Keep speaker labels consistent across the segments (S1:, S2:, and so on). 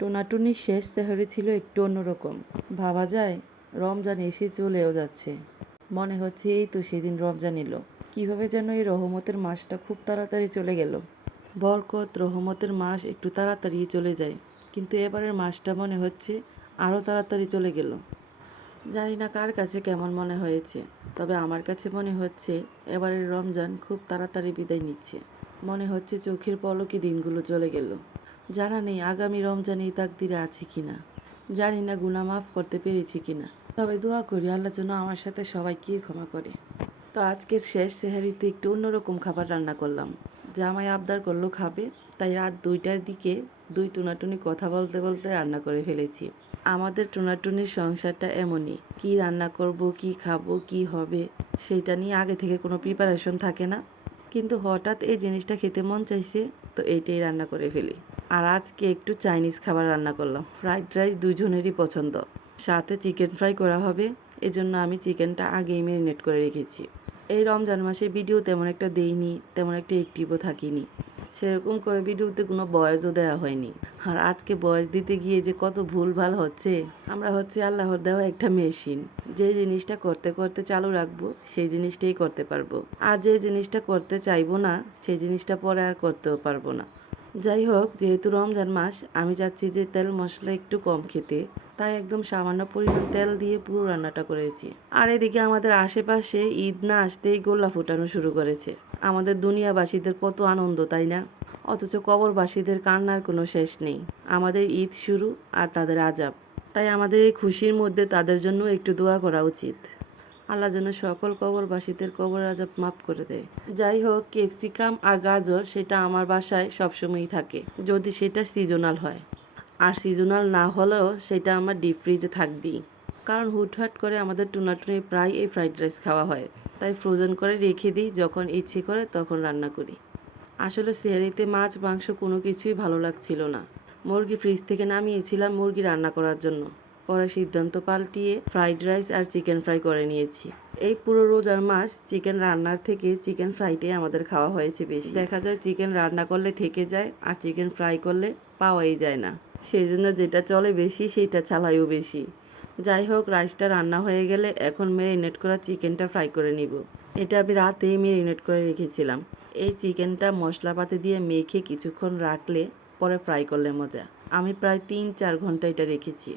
S1: টোনাটুনির শেষ সেহরি ছিল একটু অন্যরকম। ভাবা যায়, রমজান এসে চলেও যাচ্ছে। মনে হচ্ছে এই তো সেদিন রমজান এলো। কীভাবে যেন এই রহমতের মাসটা খুব তাড়াতাড়ি চলে গেল। বরকত, রহমতের মাস একটু তাড়াতাড়ি চলে যায়, কিন্তু এবারের মাসটা মনে হচ্ছে আরও তাড়াতাড়ি চলে গেল। জানি না কার কাছে কেমন মনে হয়েছে, তবে আমার কাছে মনে হচ্ছে এবারের রমজান খুব তাড়াতাড়ি বিদায় নিচ্ছে। মনে হচ্ছে চোখের পলকে দিনগুলো চলে গেল। জানা নেই আগামী রমজান এই তাকদিরে আছে কিনা। জানি না, গুনাহ মাফ করতে পেরেছি কিনা। তবে দোয়া করি, আল্লাহ যেন আমার সাথে সবাইকে ক্ষমা করে। তো আজকের শেষ সেহারিতে একটু অন্যরকম খাবার রান্না করলাম। জামাই আবদার করল খাবে, তাই রাত দুইটার দিকে দুই টুনাটুনি কথা বলতে বলতে রান্না করে ফেলেছি। আমাদের টুনাটুনির সংসারটা এমনই, কি রান্না করব, কি খাব, কি হবে, সেইটা নিয়ে আগে থেকে কোনো প্রিপারেশন থাকে না। কিন্তু হঠাৎ এই জিনিসটা খেতে মন চাইছে, তো এইটাই রান্না করে ফেলি। আর আজকে একটু চাইনিজ খাবার রান্না করলাম। ফ্রাইড রাইস দুজনেরই পছন্দ। সাথে চিকেন ফ্রাই করা হবে। এজন্য আমি চিকেনটা আগেই ম্যারিনেট করে রেখেছি। এই রমজান মাসে ভিডিও তেমন একটা দেইনি, তেমন একটা অ্যাক্টিভও থাকিনি। সেরকম করে ভিডিওতে কোনো বয়সও দেওয়া হয়নি। আর আজকে বয়স দিতে গিয়ে যে কত ভুল ভালো হচ্ছে, আমরা হচ্ছে আল্লাহর দেওয়া একটা মেশিন। যে জিনিসটা করতে করতে চালু রাখব, সেই জিনিসটাই করতে পারব। আর যে জিনিসটা করতে চাইব না, সেই জিনিসটা পরে আর করতেও পারব না। যাই হোক, যেহেতু রমজান মাস, আমি চাচ্ছি যে তেল মশলা একটু কম খেতে। তাই একদম সামান্য পরিমাণ তেল দিয়ে পুরো রান্নাটা করেছি। আর এদিকে আমাদের আশেপাশে ঈদ না আসতেই গোল্লা ফুটানো শুরু করেছে। আমাদের দুনিয়াবাসীদের কত আনন্দ, তাই না? অথচ কবরবাসীদের কান্নার কোনো শেষ নেই। আমাদের ঈদ শুরু আর তাদের আজাব। তাই আমাদের এই খুশির মধ্যে তাদের জন্য একটু দোয়া করা উচিত। আল্লাহ যেন সকল কবরবাসীদের কবর আজাব মাফ করে দেয়। যাই হোক ক্যাপসিকাম আর গাজর সেটা আমার বাসায় সবসময়ই থাকে, যদি সেটা সিজনাল হয়। আর সিজনাল না হলেও সেটা আমার ডিপ ফ্রিজে থাকবেই। কারণ হুটহাট করে আমাদের টুনাটুনি প্রায় এই ফ্রাইড রাইস খাওয়া হয়। তাই ফ্রোজেন করে রেখে দিই, যখন ইচ্ছে করে তখন রান্না করি। আসলে সেহারিতে মাছ, মাংস কোনো কিছুই ভালো লাগছিল না। মুরগি ফ্রিজ থেকে নামিয়েছিলাম মুরগি রান্না করার জন্য। পরে সিদ্ধান্ত পাল্টিয়ে ফ্রাইড রাইস আর চিকেন ফ্রাই করে নিয়েছি। এই পুরো রোজার মাস চিকেন রান্নার থেকে চিকেন ফ্রাইটাই আমাদের খাওয়া হয়েছে বেশি। দেখা যায় চিকেন রান্না করলে থেকে যায় আর চিকেন ফ্রাই করলে পাওয়াই যায় না। সেই জন্য যেটা চলে বেশি সেটা চালাইও বেশি। যাই হোক, রাইসটা রান্না হয়ে গেলে এখন ম্যারিনেট করা চিকেনটা ফ্রাই করে নিব। এটা আমি রাতেই ম্যারিনেট করে রেখেছিলাম। এই চিকেনটা মশলাপাতি দিয়ে মেখে কিছুক্ষণ রাখলে পরে ফ্রাই করলে মজা। আমি প্রায় তিন চার ঘণ্টা এটা রেখেছি।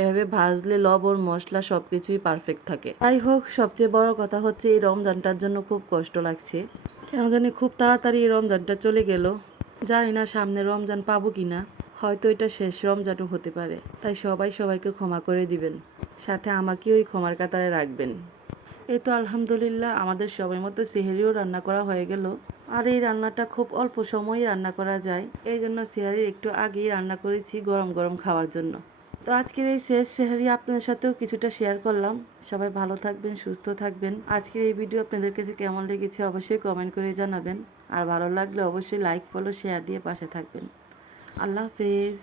S1: এভাবে ভাজলে লবণ, মশলা সব কিছুই পারফেক্ট থাকে। যাই হোক, সবচেয়ে বড় কথা হচ্ছে এই রমজানটার জন্য খুব কষ্ট লাগছে। কেন জানি খুব তাড়াতাড়ি এই রমজানটা চলে গেল। জানি না সামনে রমজান পাবো কি না হয়তো এটা শেষ রমজানও হতে পারে। তাই সবাই সবাইকে ক্ষমা করে দিবেন। সাথে আমাকেও ওই ক্ষমার কাতারে রাখবেন। এই তো আলহামদুলিল্লাহ, আমাদের সবাই মতো সেহেরিও রান্না করা হয়ে গেল। আর এই রান্নাটা খুব অল্প সময়ই রান্না করা যায়। এই জন্য সেহারির একটু আগেই রান্না করেছি গরম গরম খাওয়ার জন্য। তো আজকের এই শেষ সেহারি আপনাদের সাথেও কিছুটা শেয়ার করলাম। সবাই ভালো থাকবেন, সুস্থ থাকবেন। আজকের এই ভিডিও আপনাদের কাছে কেমন লেগেছে অবশ্যই কমেন্ট করে জানাবেন। আর ভালো লাগলে অবশ্যই লাইক ফলো শেয়ার দিয়ে পাশে থাকবেন। আল্লাহ হাফেজ।